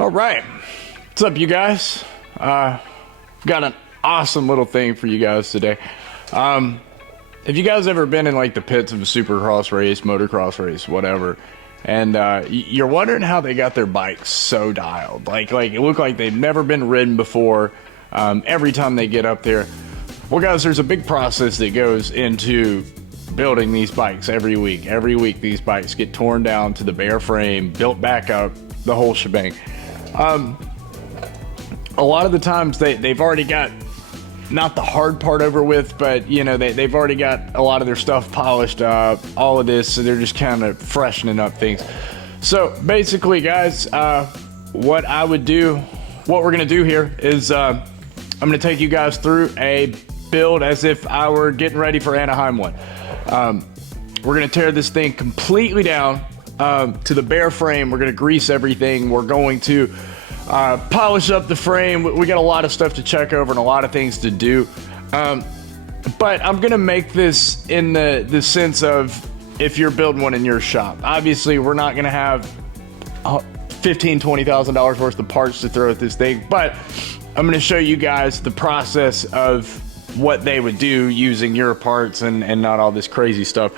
All right, what's up, you guys? Got an awesome little thing for you guys today. Have you guys ever been in like the pits of a supercross race, motocross race, whatever, and you're wondering how they got their bikes so dialed? Like it looked like they've never been ridden before. Every time they get up there, well, guys, there's a big process that goes into building these bikes every week. Every week, these bikes get torn down to the bare frame, built back up, the whole shebang. A lot of the times they've already got not the hard part over with, but you know, they've already got a lot of their stuff polished up, all of this, so they're just kind of freshening up things. So basically, guys, what we're gonna do here is I'm gonna take you guys through a build as if I were getting ready for Anaheim 1. We're gonna tear this thing completely down to the bare frame. We're gonna grease everything. We're going to polish up the frame. We got a lot of stuff to check over and a lot of things to do. But I'm gonna make this in the sense of if you're building one in your shop. Obviously, we're not gonna have $15,000-$20,000 worth of parts to throw at this thing, but I'm gonna show you guys the process of what they would do using your parts and not all this crazy stuff.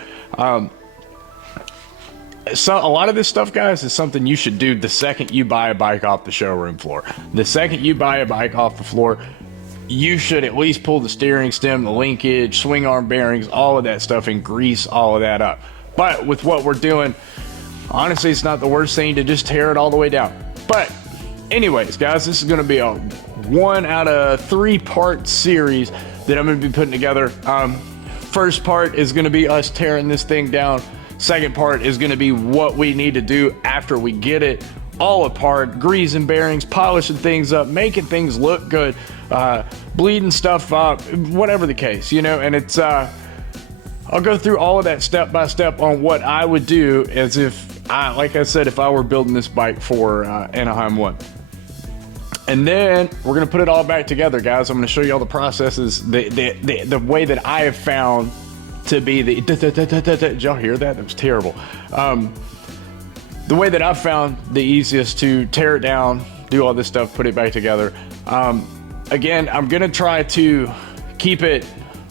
So a lot of this stuff, guys, is something you should do the second you buy a bike off the showroom floor. The second you buy a bike off the floor, you should at least pull the steering stem, the linkage, swing arm bearings, all of that stuff, and grease all of that up. But with what we're doing, honestly, it's not the worst thing to just tear it all the way down. But anyways, guys, this is going to be a 1 out of 3 part series that I'm going to be putting together. First part is going to be us tearing this thing down. Second part is going to be what we need to do after we get it all apart, greasing bearings, polishing things up, making things look good, bleeding stuff up, whatever the case, you know. And it's I'll go through all of that step by step on what I would do as if like I said, if I were building this bike for Anaheim 1. And then we're gonna put it all back together, guys. I'm gonna show you all the processes, the way that I have found to be the did y'all hear that? That was terrible. The way that I've found the easiest to tear it down, do all this stuff, put it back together. Again, I'm gonna try to keep it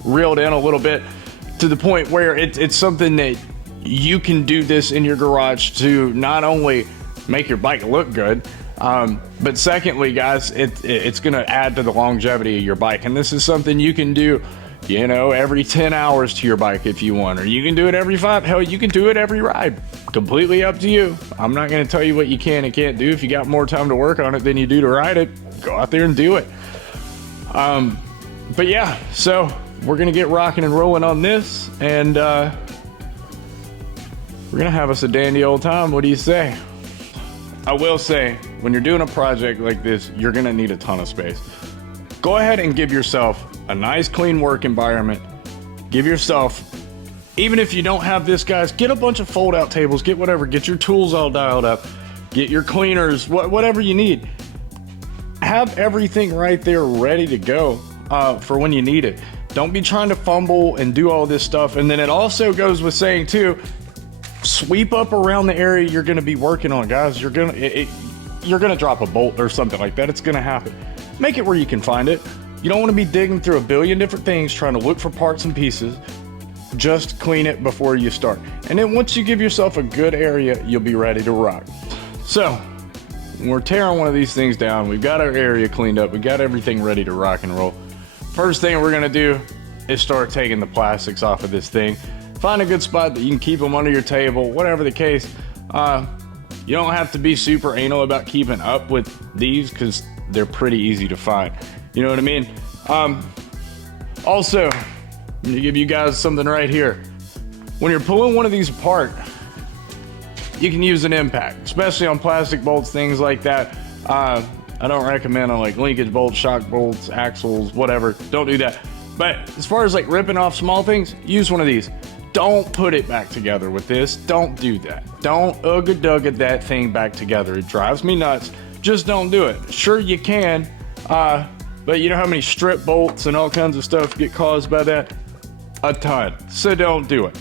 reeled in a little bit to the point where it's something that you can do this in your garage to not only make your bike look good, but secondly, guys, it's gonna add to the longevity of your bike. And this is something you can do, you know, every 10 hours to your bike if you want, or you can do it every 5. Hell, you can do it every ride. Completely up to you. I'm not going to tell you what you can and can't do. If you got more time to work on it than you do to ride it, go out there and do it. But yeah, so we're going to get rocking and rolling on this, and we're going to have us a dandy old time. What do you say? I will say, when you're doing a project like this, you're going to need a ton of space. Go ahead and give yourself a nice clean work environment. Give yourself, even if you don't have this, guys, get a bunch of fold out tables, get whatever, get your tools all dialed up, get your cleaners, whatever you need. Have everything right there ready to go for when you need it. Don't be trying to fumble and do all this stuff. And then it also goes with saying too, sweep up around the area you're going to be working on, guys. You're going to drop a bolt or something like that. It's going to happen. Make it where you can find it. You don't want to be digging through a billion different things trying to look for parts and pieces. Just clean it before you start. And then once you give yourself a good area, you'll be ready to rock. So when we're tearing one of these things down, we've got our area cleaned up, we got everything ready to rock and roll. First thing we're going to do is start taking the plastics off of this thing. Find a good spot that you can keep them under your table, whatever the case. You don't have to be super anal about keeping up with these because they're pretty easy to find. You know what I mean? Also, I'm gonna give you guys something right here. When you're pulling one of these apart, you can use an impact, especially on plastic bolts, things like that. I don't recommend on like linkage bolts, shock bolts, axles, whatever. Don't do that. But as far as like ripping off small things, use one of these. Don't put it back together with this. Don't do that. Don't ugga-dugga that thing back together. It drives me nuts. Just don't do it. Sure, you can, but you know how many strip bolts and all kinds of stuff get caused by that? A ton. So don't do it.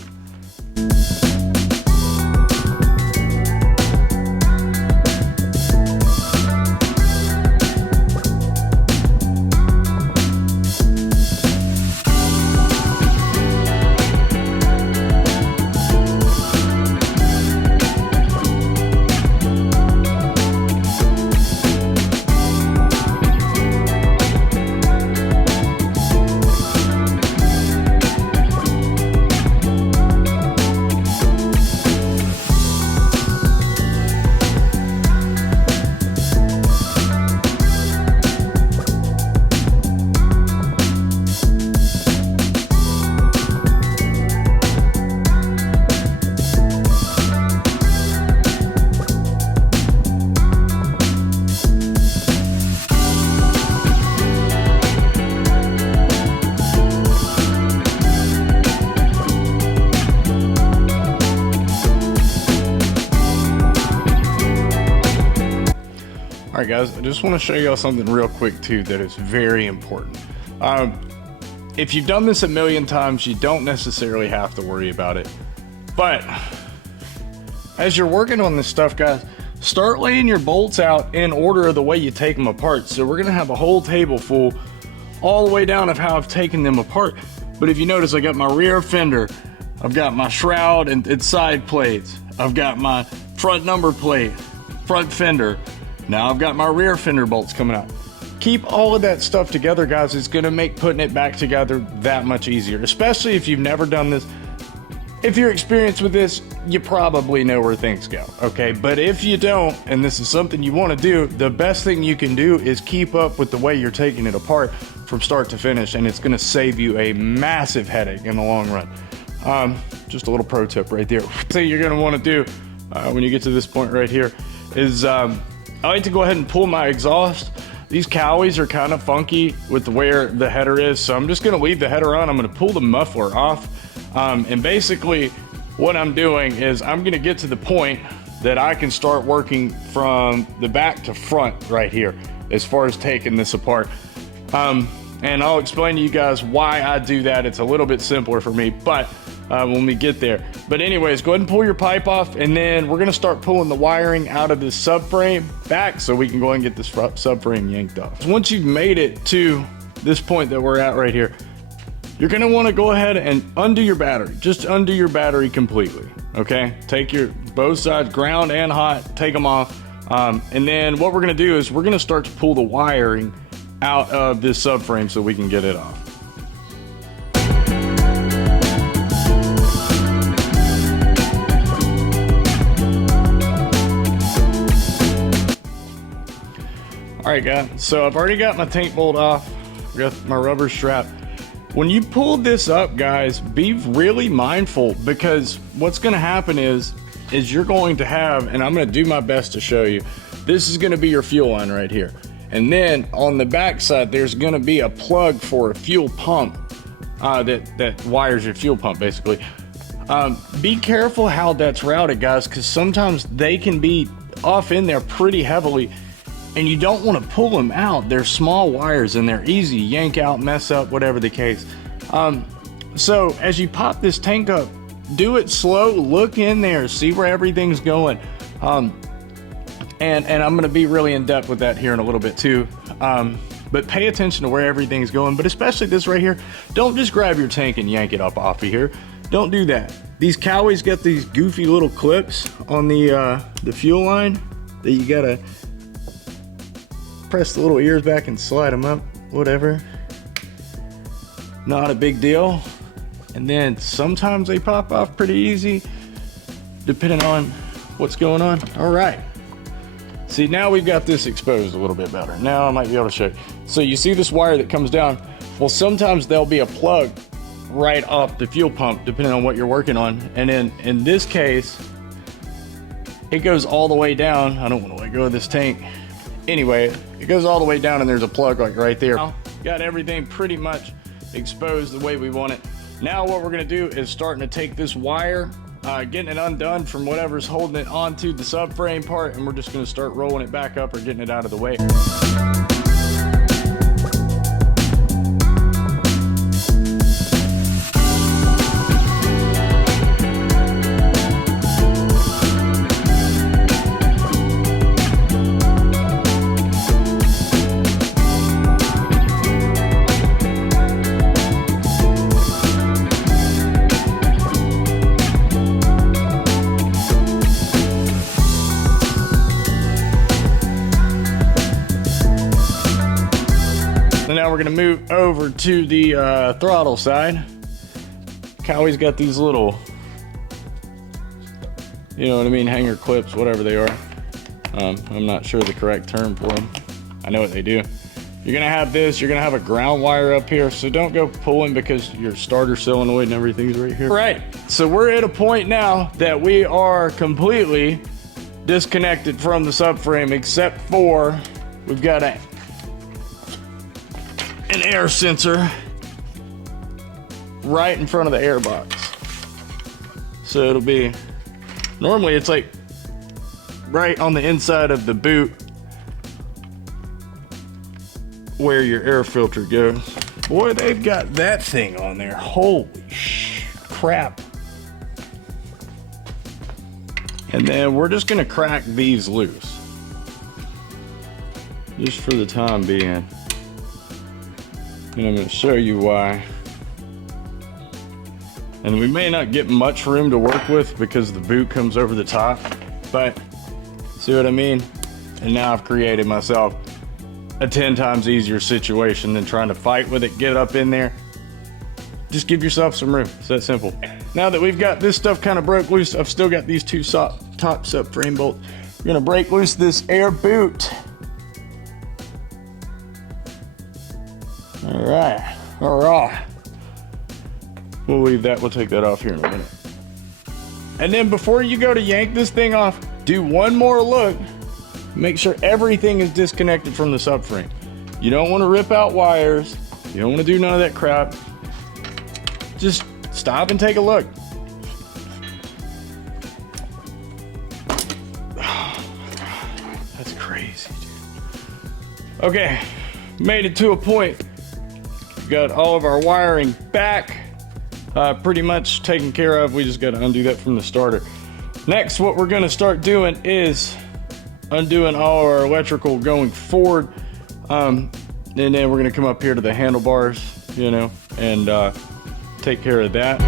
All right, guys, I just want to show y'all something real quick too that is very important. If you've done this a million times, you don't necessarily have to worry about it. But as you're working on this stuff, guys, start laying your bolts out in order of the way you take them apart. So we're gonna have a whole table full all the way down of how I've taken them apart. But if you notice, I got my rear fender, I've got my shroud and side plates, I've got my front number plate, front fender. Now I've got my rear fender bolts coming out. Keep all of that stuff together, guys. It's gonna make putting it back together that much easier, especially if you've never done this. If you're experienced with this, you probably know where things go, okay? But if you don't, and this is something you wanna do, the best thing you can do is keep up with the way you're taking it apart from start to finish, and it's gonna save you a massive headache in the long run. Just a little pro tip right there. Thing you're gonna wanna do when you get to this point right here is I like to go ahead and pull my exhaust. These cowies are kind of funky with where the header is, so I'm just gonna leave the header on. I'm gonna pull the muffler off. And basically what I'm doing is I'm gonna get to the point that I can start working from the back to front right here as far as taking this apart. And I'll explain to you guys why I do that. It's a little bit simpler for me, but when we get there. But anyways, go ahead and pull your pipe off, and then we're gonna start pulling the wiring out of this subframe back so we can go ahead and get this subframe yanked off. Once you've made it to this point that we're at right here, you're gonna wanna go ahead and undo your battery. Just undo your battery completely, okay? Take your both sides, ground and hot, take them off. And then what we're gonna do is we're gonna start to pull the wiring out of this subframe so we can get it off. All right, guys, so I've already got my tank bolt off, got my rubber strap. When you pull this up, guys, be really mindful, because what's gonna happen is you're going to have, and I'm gonna do my best to show you, this is gonna be your fuel line right here. And then on the back side, there's gonna be a plug for a fuel pump that wires your fuel pump, basically. Be careful how that's routed, guys, because sometimes they can be off in there pretty heavily, and you don't want to pull them out. They're small wires and they're easy to yank out, mess up, whatever the case. So as you pop this tank up, do it slow, look in there, see where everything's going. And I'm going to be really in depth with that here in a little bit too. But pay attention to where everything's going, but especially this right here. Don't just grab your tank and yank it up off of here. Don't do that. These cowies got these goofy little clips on the fuel line that you gotta press the little ears back and slide them up, whatever. Not a big deal. And then sometimes they pop off pretty easy, depending on what's going on. All right. See, now we've got this exposed a little bit better. Now I might be able to show you. So you see this wire that comes down? Well, sometimes there'll be a plug right off the fuel pump, depending on what you're working on. And then in this case, it goes all the way down. I don't want to let go of this tank. Anyway, it goes all the way down and there's a plug like right there. Got everything pretty much exposed the way we want it. Now what we're gonna do is starting to take this wire, getting it undone from whatever's holding it onto the subframe part, and we're just gonna start rolling it back up or getting it out of the way. Now we're gonna move over to the throttle side. Cowie's got these little, you know what I mean, hanger clips, whatever they are. I'm not sure the correct term for them. I know what they do. You're gonna have this, you're gonna have a ground wire up here, so don't go pulling because your starter solenoid and everything's right here. Right, so we're at a point now that we are completely disconnected from the subframe, except for we've got an air sensor right in front of the air box. So it'll be, normally it's like right on the inside of the boot where your air filter goes. Boy, they've got that thing on there. Holy crap. And then we're just gonna crack these loose, just for the time being. And I'm gonna show you why. And we may not get much room to work with because the boot comes over the top, but see what I mean? And now I've created myself a 10 times easier situation than trying to fight with it, get up in there. Just give yourself some room, it's that simple. Now that we've got this stuff kind of broke loose, I've still got these two top subframe bolts. We're gonna break loose this air boot. All right. We'll leave that, we'll take that off here in a minute. And then before you go to yank this thing off, do one more look. Make sure everything is disconnected from the subframe. You don't want to rip out wires. You don't want to do none of that crap. Just stop and take a look. That's crazy, dude. Okay, made it to a point. We've got all of our wiring back, pretty much taken care of. We just got to undo that from the starter. Next, what we're going to start doing is undoing all our electrical going forward, and then we're going to come up here to the handlebars, you know, and take care of that.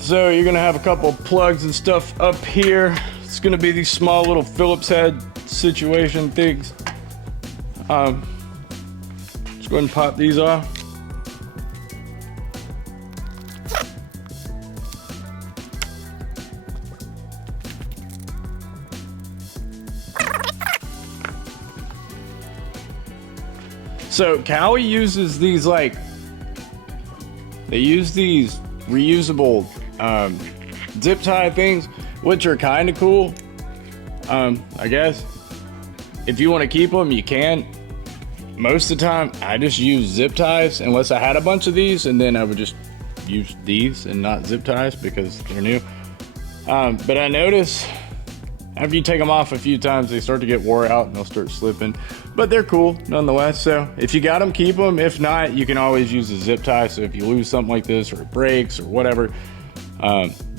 So you're gonna have a couple plugs and stuff up here. It's gonna be these small little Phillips head situation things. Let's go ahead and pop these off. So Cowie uses these, like, they use these reusable zip tie things, which are kind of cool. I guess if you want to keep them, you can. Most of the time I just use zip ties unless I had a bunch of these, and then I would just use these and not zip ties because they're new. But I notice after you take them off a few times, they start to get wore out and they'll start slipping, but they're cool nonetheless. So if you got them, keep them. If not, you can always use a zip tie. So if you lose something like this or it breaks or whatever,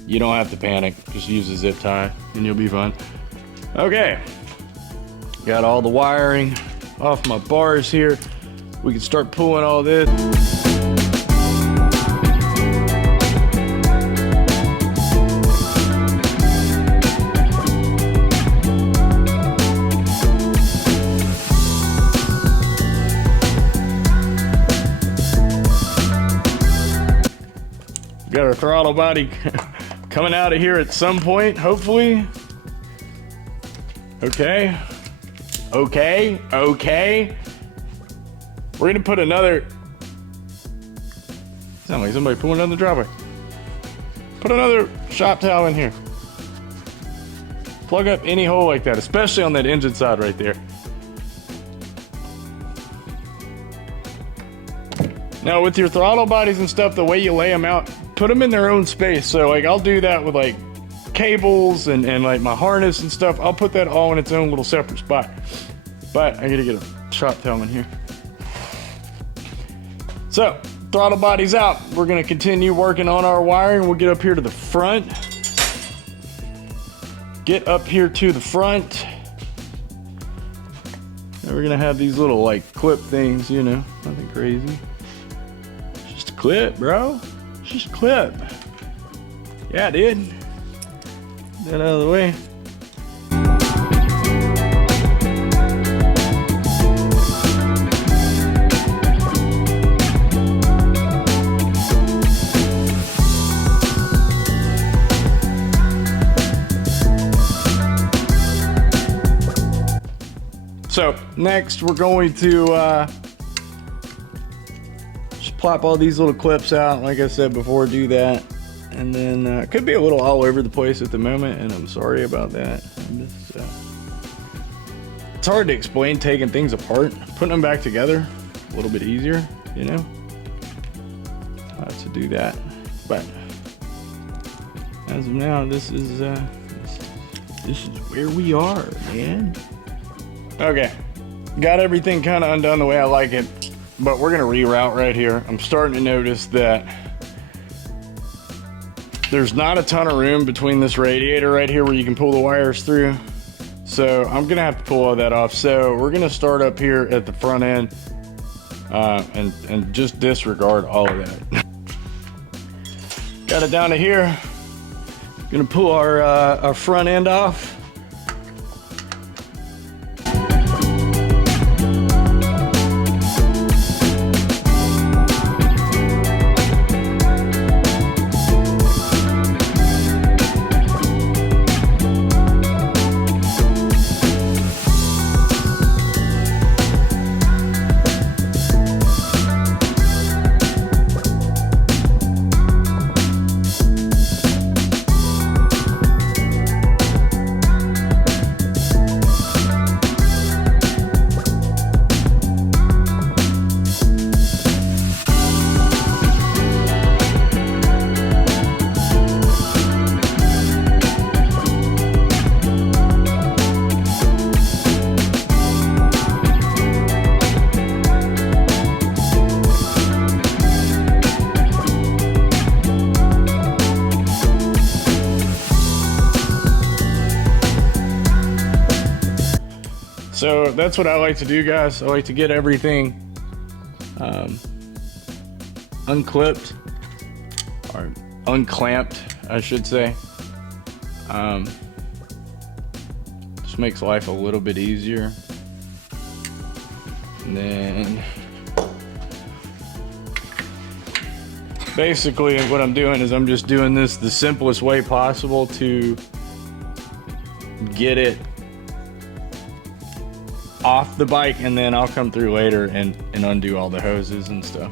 you don't have to panic. Just use a zip tie and you'll be fine. Okay, got all the wiring off my bars here. We can start pulling all this. Got our throttle body coming out of here at some point, hopefully. Okay. We're gonna put another, sound like somebody pulling down the driveway. Put another shop towel in here. Plug up any hole like that, especially on that engine side right there. Now with your throttle bodies and stuff, the way you lay them out, put them in their own space. So like I'll do that with like cables and like my harness and stuff. I'll put that all in its own little separate spot. But I gotta get a shop towel in here. So throttle body's out. We're gonna continue working on our wiring. We'll get up here to the front. Get up here to the front. And we're gonna have these little like clip things, you know, nothing crazy. Just a clip, bro. Just a clip. Yeah, dude. Get that out of the way. So next we're going to just plop all these little clips out, like I said before, do that. And then it could be a little all over the place at the moment, and I'm sorry about that. I'm just it's hard to explain taking things apart. Putting them back together, a little bit easier, you know, to do that. But as of now, this is where we are, man. Okay, got everything kind of undone the way I like it, but we're gonna reroute right here. I'm starting to notice that there's not a ton of room between this radiator right here where you can pull the wires through. So I'm gonna have to pull all that off. So we're gonna start up here at the front end and just disregard all of that. Got it down to here. Gonna pull our front end off. So that's what I like to do, guys. I like to get everything unclipped, or unclamped, I should say. Just makes life a little bit easier. And then basically what I'm doing is I'm just doing this the simplest way possible to get it off the bike, and then I'll come through later and undo all the hoses and stuff.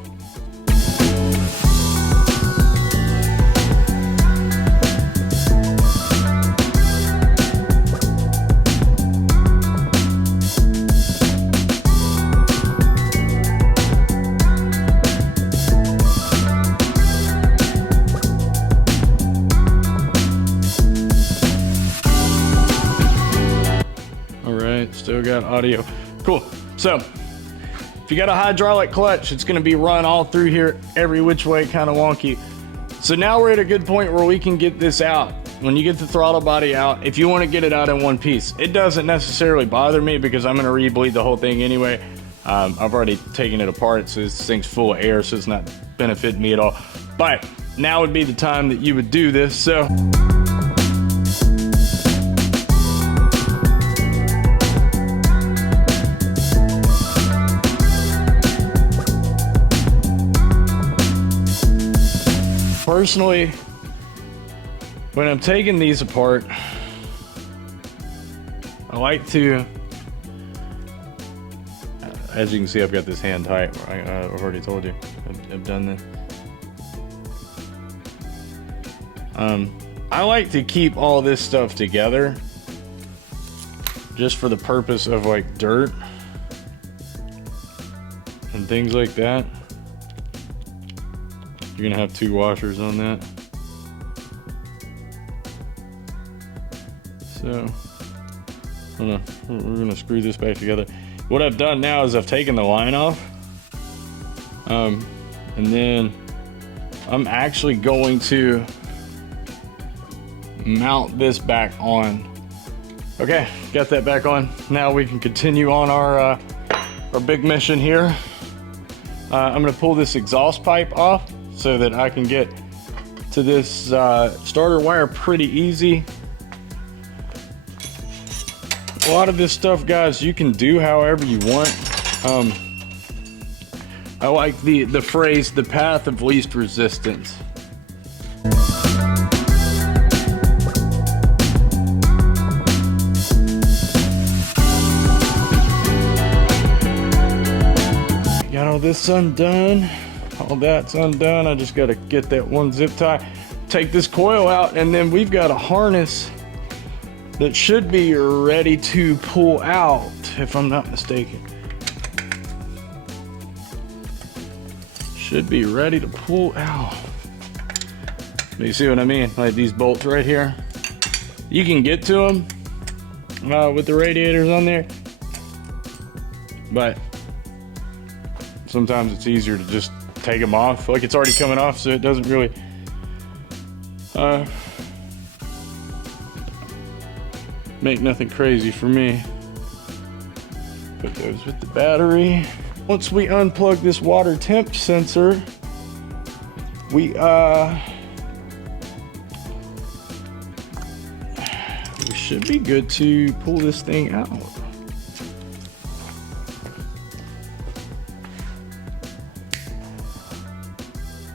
Still got audio. Cool. So if you got a hydraulic clutch, it's going to be run all through here every which way, kind of wonky. So now we're at a good point where we can get this out. When you get the throttle body out, if you want to get it out in one piece, it doesn't necessarily bother me because I'm going to re-bleed the whole thing anyway. I've already taken it apart, so this thing's full of air, so it's not benefiting me at all. But now would be the time that you would do this. So personally, when I'm taking these apart, I like to, as you can see, I've got this hand tight. I've already told you, I've done this. I like to keep all this stuff together just for the purpose of like dirt and things like that. You're gonna have two washers on that. So we're gonna screw this back together. What I've done now is I've taken the line off, and then I'm actually going to mount this back on. Okay, got that back on. Now we can continue on our big mission here. I'm gonna pull this exhaust pipe off so that I can get to this starter wire pretty easy. A lot of this stuff, guys, you can do however you want. I like the phrase, the path of least resistance. Got all this undone. All that's undone. I just got to get that one zip tie, take this coil out, and then we've got a harness that should be ready to pull out, if I'm not mistaken. Should be ready to pull out. You see what I mean? Like these bolts right here. You can get to them with the radiators on there, but sometimes it's easier to just take them off. Like it's already coming off, so it doesn't really make nothing crazy for me. Put those with the battery. Once we unplug this water temp sensor, we should be good to pull this thing out.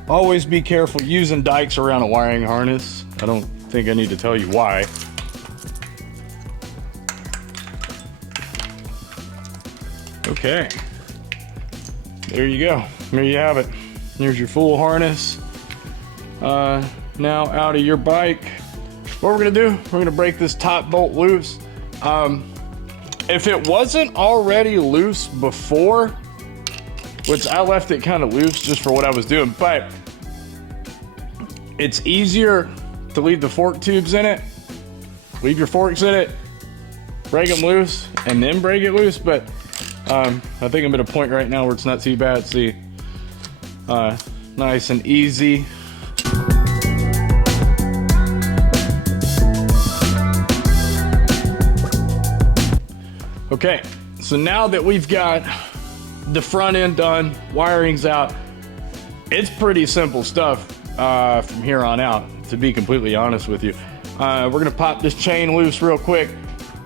Always be careful using dikes around a wiring harness. I don't think I need to tell you why. Okay, there you go. There you have it. There's your full harness. Now out of your bike. What we're gonna do, we're gonna break this top bolt loose. If it wasn't already loose before, which I left it kind of loose just for what I was doing, but it's easier to leave the fork tubes in it, leave your forks in it, break them loose, and then break it loose. But I think I'm at a point right now where it's not too bad. See, nice and easy. Okay, so now that we've got the front end done, wiring's out, it's pretty simple stuff from here on out, to be completely honest with you. We're gonna pop this chain loose real quick.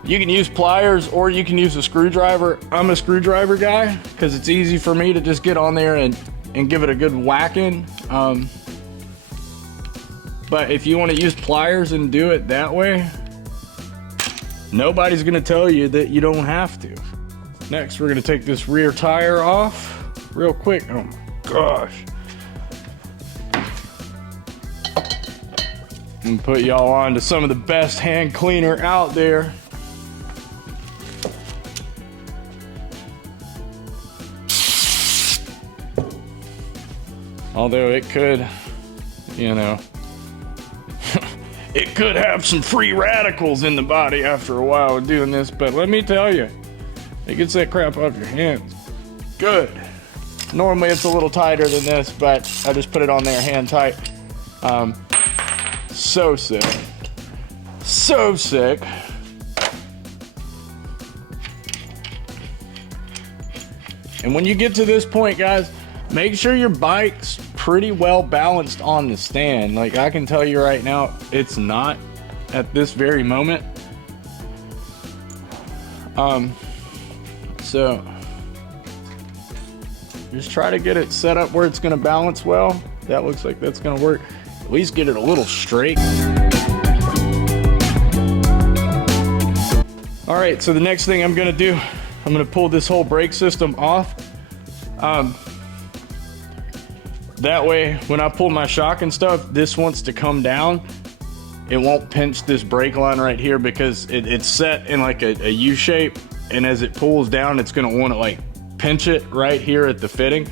You can use pliers or you can use a screwdriver. I'm a screwdriver guy because it's easy for me to just get on there and give it a good whacking. But if you want to use pliers and do it that way, nobody's gonna tell you that you don't have to. Next, we're gonna take this rear tire off real quick. Oh my gosh. And put y'all on to some of the best hand cleaner out there. Although it could, you know, it could have some free radicals in the body after a while of doing this, but let me tell you, it gets that crap off your hands. Good. Normally it's a little tighter than this, but I just put it on there hand tight. So sick. So sick. And when you get to this point, guys, make sure your bike's pretty well balanced on the stand. Like I can tell you right now, it's not at this very moment. So just try to get it set up where it's gonna balance well. That looks like that's gonna work. At least get it a little straight. All right, so the next thing I'm gonna do, I'm gonna pull this whole brake system off. That way, when I pull my shock and stuff, this wants to come down. It won't pinch this brake line right here because it's set in like a U shape, and as it pulls down, it's gonna wanna like pinch it right here at the fitting.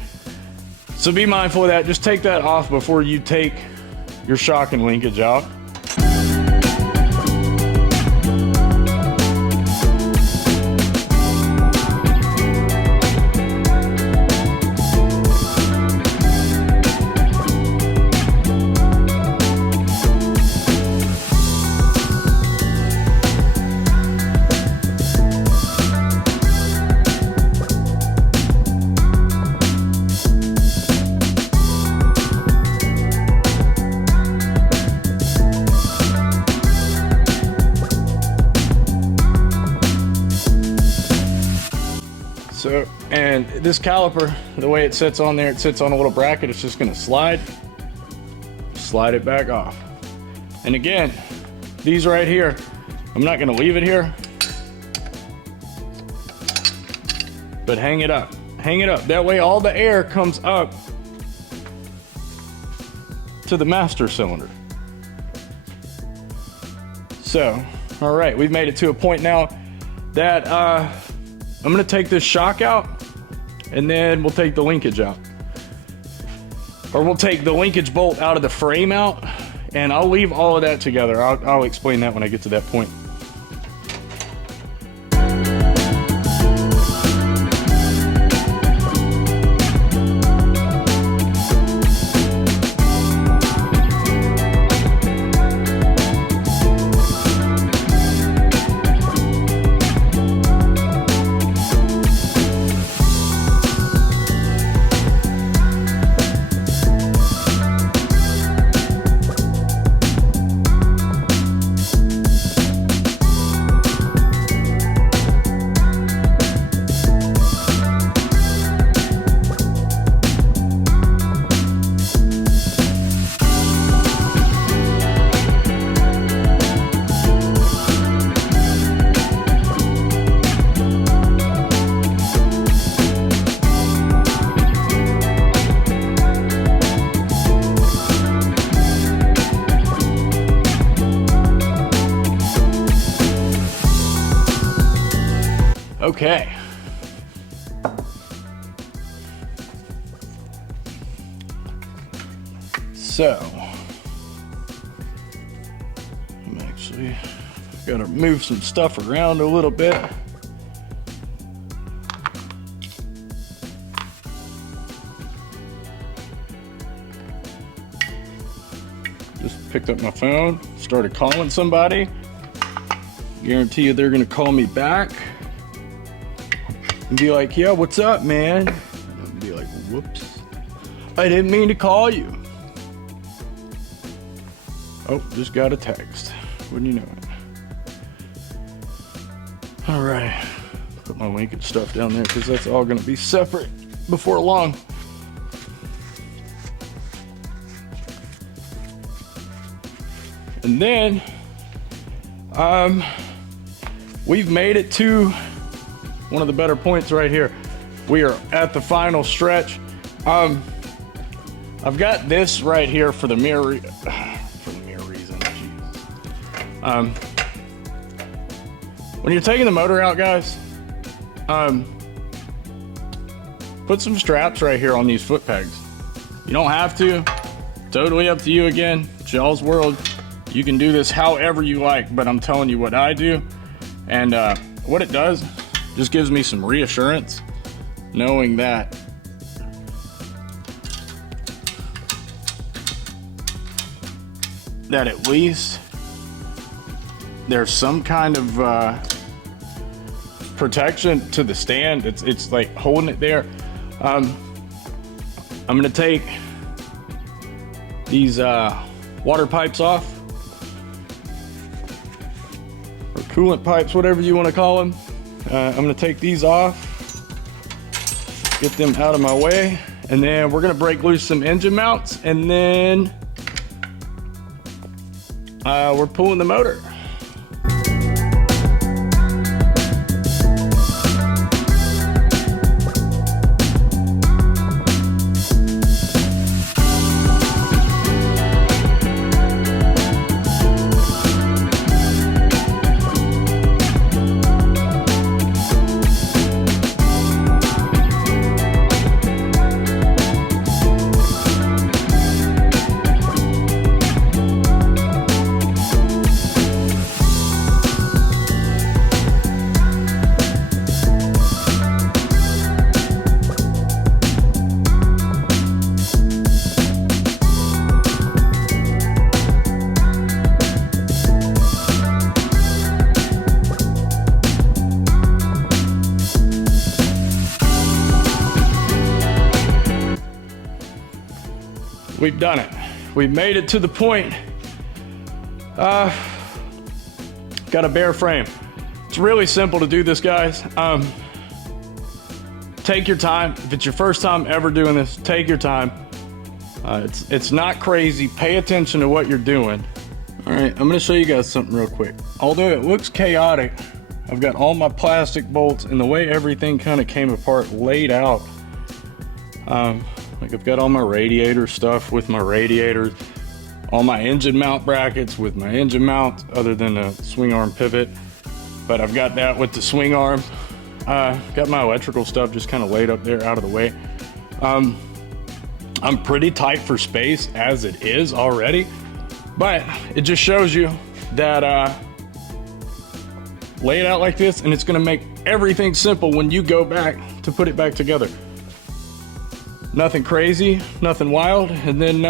So be mindful of that. Just take that off before you take your shock and linkage out. So, and this caliper, the way it sits on there, it sits on a little bracket. It's just gonna slide it back off. And again, these right here, I'm not gonna leave it here, but hang it up. Hang it up. That way all the air comes up to the master cylinder. So All right, we've made it to a point now that I'm gonna take this shock out, and then we'll take the linkage out. Or we'll take the linkage bolt out of the frame out, and I'll leave all of that together. I'll explain that when I get to that point. Okay. So, I'm actually gonna move some stuff around a little bit. Just picked up my phone, started calling somebody. Guarantee you they're gonna call me back and be like, yeah, what's up, man? And be like, whoops, I didn't mean to call you. Oh, just got a text. Wouldn't you know it? All right, put my linkage stuff down there because that's all gonna be separate before long. And then, we've made it to one of the better points right here. We are at the final stretch. I've got this right here for the mirror reason. Jeez. When you're taking the motor out, guys, put some straps right here on these foot pegs. You don't have to. Totally up to you again. It's y'all's world. You can do this however you like, but I'm telling you what I do. And what it does, just gives me some reassurance knowing that at least there's some kind of protection to the stand. It's like holding it there. I'm gonna take these water pipes off, or coolant pipes, whatever you want to call them. I'm gonna take these off, get them out of my way, and then we're gonna break loose some engine mounts, and then we're pulling the motor. We've done it. We've made it to the point. Got a bare frame. It's really simple to do this, guys. Take your time. If it's your first time ever doing this, take your time. It's not crazy. Pay attention to what you're doing. All right, I'm gonna show you guys something real quick. Although it looks chaotic, I've got all my plastic bolts and the way everything kind of came apart laid out. Like I've got all my radiator stuff with my radiators. all my engine mount brackets with my engine mount, other than a swing arm pivot. But I've got that with the swing arm. Got my electrical stuff just kind of laid up there out of the way. I'm pretty tight for space as it is already, but it just shows you that lay it out like this and it's gonna make everything simple when you go back to put it back together. Nothing crazy, nothing wild, and then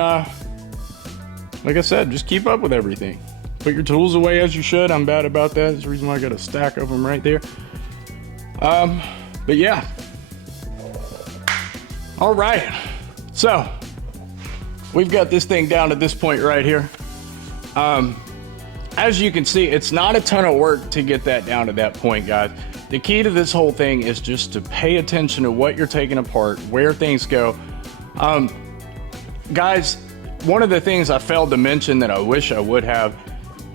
like I said, just keep up with everything. Put your tools away as you should. I'm bad about that. That's the reason why I got a stack of them right there. But yeah. All right. So we've got this thing down to this point right here. As you can see, it's not a ton of work to get that down to that point, guys. The key to this whole thing is just to pay attention to what you're taking apart, where things go. Guys, one of the things I failed to mention that I wish I would have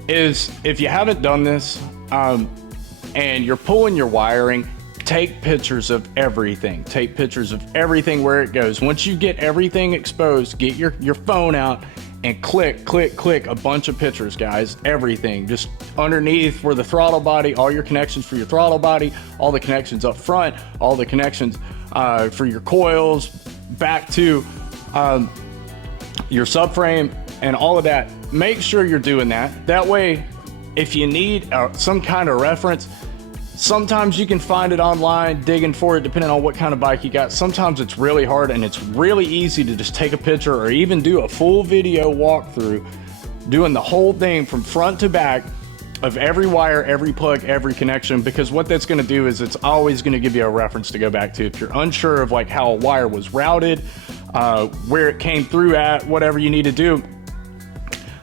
is, if you haven't done this and you're pulling your wiring, take pictures of everything. Take pictures of everything where it goes. Once you get everything exposed, get your phone out and click a bunch of pictures, guys. Everything, just underneath where the throttle body, all your connections for your throttle body, all the connections up front, all the connections for your coils, back to your subframe and all of that. Make sure you're doing that. That way, if you need some kind of reference, sometimes you can find it online, digging for it, depending on what kind of bike you got. Sometimes it's really hard, and it's really easy to just take a picture or even do a full video walkthrough, doing the whole thing from front to back of every wire, every plug, every connection, because what that's gonna do is it's always gonna give you a reference to go back to. If you're unsure of like how a wire was routed, where it came through at, whatever you need to do,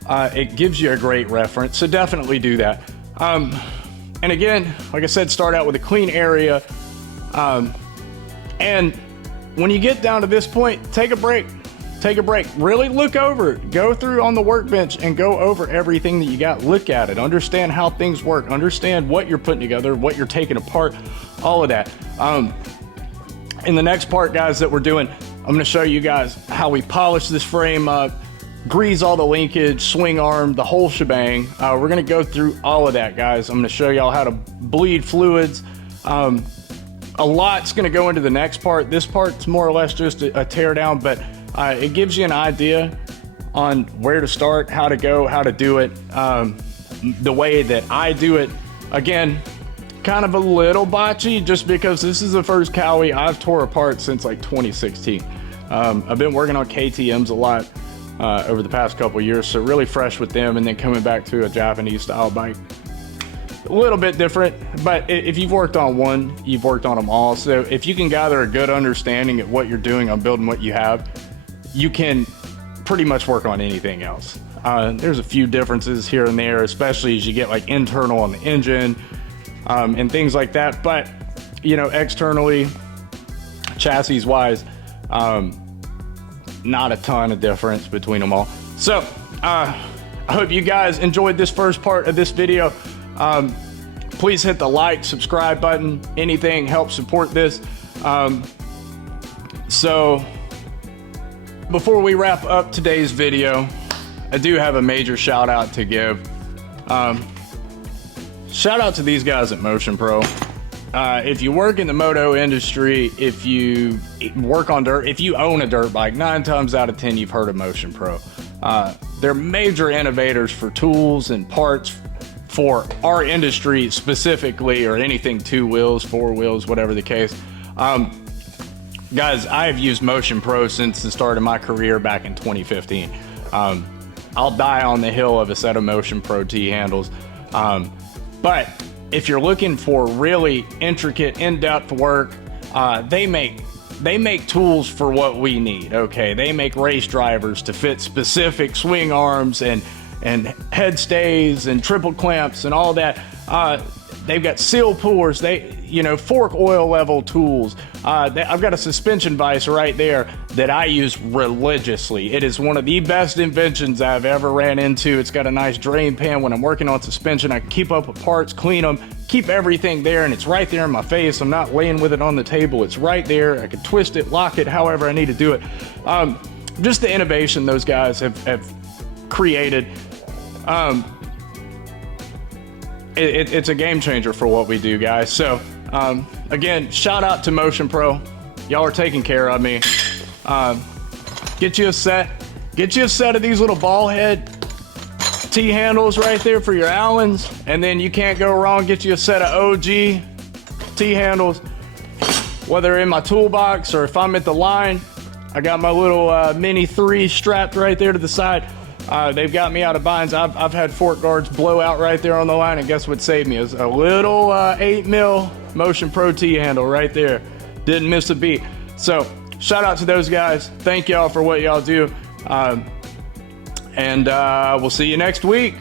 it gives you a great reference. So definitely do that. And again, like I said, start out with a clean area. And when you get down to this point, take a break. Take a break. Really look over it. Go through on the workbench and go over everything that you got. Look at it. Understand how things work. Understand what you're putting together, what you're taking apart, all of that. In the next part, guys, that we're doing, I'm going to show you guys how we polish this frame up, grease all the linkage, swing arm, the whole shebang. We're going to go through all of that, guys. I'm going to show y'all how to bleed fluids. A lot's going to go into the next part. This part's more or less just a tear down, but it gives you an idea on where to start, how to go, how to do it, the way that I do it. Again, kind of a little botchy, just because this is the first Cowie I've tore apart since like 2016. I've been working on KTMs a lot over the past couple years, so really fresh with them, and then coming back to a Japanese style bike. A little bit different, but if you've worked on one, you've worked on them all. So if you can gather a good understanding of what you're doing on building what you have, you can pretty much work on anything else. There's a few differences here and there, especially as you get like internal on the engine and things like that. But you know, externally, chassis wise, not a ton of difference between them all. So I hope you guys enjoyed this first part of this video. Please hit the like, subscribe button. Anything helps support this. So before we wrap up today's video, I do have a major shout out to give. Shout out to these guys at Motion Pro. If you work in the moto industry, if you work on dirt, if you own a dirt bike, 9 times out of 10 you've heard of Motion Pro. They're major innovators for tools and parts for our industry specifically, or anything 2 wheels, 4 wheels, whatever the case. Guys, I have used Motion Pro since the start of my career back in 2015. I'll die on the hill of a set of Motion Pro T-handles. But if you're looking for really intricate, in-depth work, they make tools for what we need, okay? They make race drivers to fit specific swing arms and head stays and triple clamps and all that. They've got seal pullers, fork oil level tools. I've got a suspension vise right there that I use religiously. It is one of the best inventions I've ever ran into. It's got a nice drain pan. When I'm working on suspension, I can keep up with parts, clean them, keep everything there, and it's right there in my face. I'm not laying with it on the table. It's right there. I can twist it, lock it, however I need to do it. Just the innovation those guys have created. It's a game changer for what we do, guys. So again, shout out to Motion Pro. Y'all are taking care of me. Get you a set of these little ball head T handles right there for your Allens, and then you can't go wrong. Get you a set of OG T handles, whether in my toolbox or if I'm at the line. I got my little Mini 3 strapped right there to the side. They've got me out of binds. I've had fork guards blow out right there on the line, and guess what saved me is a little 8mm Motion Pro T handle right there. Didn't miss a beat. So shout out to those guys. Thank y'all for what y'all do. And we'll see you next week.